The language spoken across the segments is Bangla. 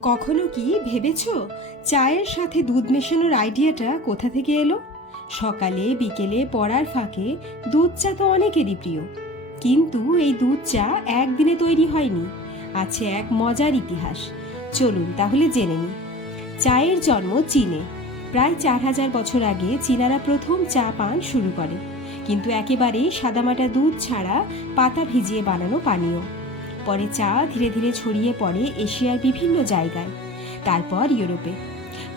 কখনো কি ভেবেছো চায়ের সাথে দুধ মেশানোর আইডিয়াটা কোথা থেকে এলো? সকালে বিকেলে পড়ার ফাঁকে দুধ চা তো অনেকেরই প্রিয়, কিন্তু এই দুধ চা একদিনে তৈরি হয়নি। আছে এক মজার ইতিহাস। চলুন তাহলে জেনে নিই। চায়ের জন্ম চীনে। প্রায় 4000 বছর আগে চীনারা প্রথম চা পান শুরু করে, কিন্তু একেবারেই সাদামাটা দুধ ছাড়া পাতা ভিজিয়ে বানানো পানীয়। পরে চা ধীরে ধীরে ছড়িয়ে পড়ে এশিয়ার বিভিন্ন জায়গায়, তারপর ইউরোপে।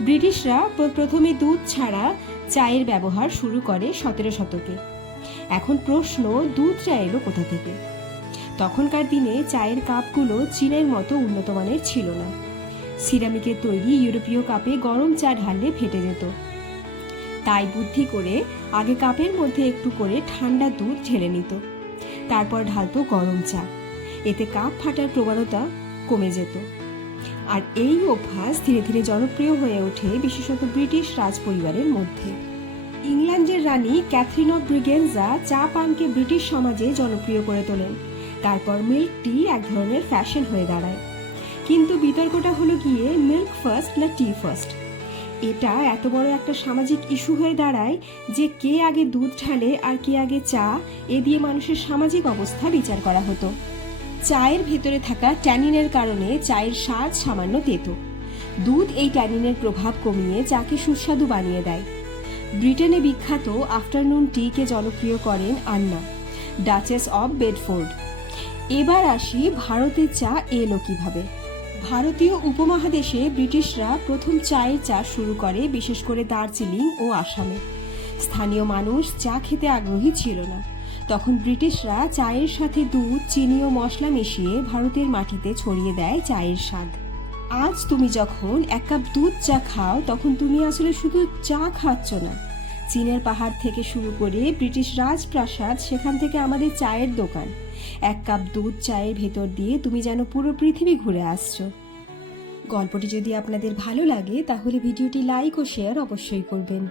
ব্রিটিশরা প্রথমে দুধ ছাড়া চায়ের ব্যবহার শুরু করে 17 শতকে। এখন প্রশ্ন, দুধ চা এলো কোথা থেকে? তখনকার দিনে চায়ের কাপগুলো চীনের মতো উন্নত মানের ছিল না। সিরামিকের তৈরি ইউরোপীয় কাপে গরম চা ঢাললে ফেটে যেত। তাই বুদ্ধি করে আগে কাপের মধ্যে একটু করে ঠান্ডা দুধ ঢেলে নিত, তারপর ঢালতো গরম চা। এতে কাপ ফাটার প্রবণতা কমে যেত। আর এই অভ্যাস ধীরে ধীরে জনপ্রিয় হয়ে ওঠে, বিশেষত ব্রিটিশ রাজ পরিবারের মধ্যে। ইংল্যান্ডের রানী ক্যাথরিন অফ ব্রিগেনজা চা পানকে ব্রিটিশ সমাজে জনপ্রিয় করে তোলেন। তারপর মিল্ক টি এক ধরনের ফ্যাশন হয়ে দাঁড়ায়। কিন্তু বিতর্কটা হলো গিয়ে মিল্ক ফার্স্ট না টি ফার্স্ট। এটা এত বড় একটা সামাজিক ইস্যু হয়ে দাঁড়ায় যে কে আগে দুধ ঢালে আর কে আগে চা, এ দিয়ে মানুষের সামাজিক অবস্থা বিচার করা হতো। চায়ের ভেতরে থাকা ট্যানিনের কারণে চায়ের স্বাদ সামান্য তেতো। দুধ এই ট্যানিনের প্রভাব কমিয়ে চাকে সুস্বাদু বানিয়ে দেয়। ব্রিটেনে বিখ্যাত আফটারনুন টি কে জনপ্রিয় করেন আন্না, ডাচেস অব বেডফোর্ড। এবার আসি ভারতের চা এলো কিভাবে। ভারতীয় উপমহাদেশে ব্রিটিশরা প্রথম চায়ের চাষ শুরু করে, বিশেষ করে দার্জিলিং ও আসামে। স্থানীয় মানুষ চা খেতে আগ্রহী ছিল না। তখন ব্রিটিশরা চায়ের সাথে দুধ, চিনি ও মশলা মিশিয়ে ভারতের মাটিতে ছড়িয়ে দেয় চায়ের স্বাদ। আজ তুমি যখন এক কাপ দুধ চা খাও, তখন তুমি আসলে শুধু চা খাচ্ছ না। চীনের পাহাড় থেকে শুরু করে ব্রিটিশ রাজপ্রাসাদ, সেখান থেকে আমাদের চায়ের দোকান, এক কাপ দুধ চায়ের ভেতর দিয়ে তুমি যেন পুরো পৃথিবী ঘুরে আসছো। গল্পটি যদি আপনাদের ভালো লাগে তাহলে ভিডিওটি লাইক ও শেয়ার অবশ্যই করবেন।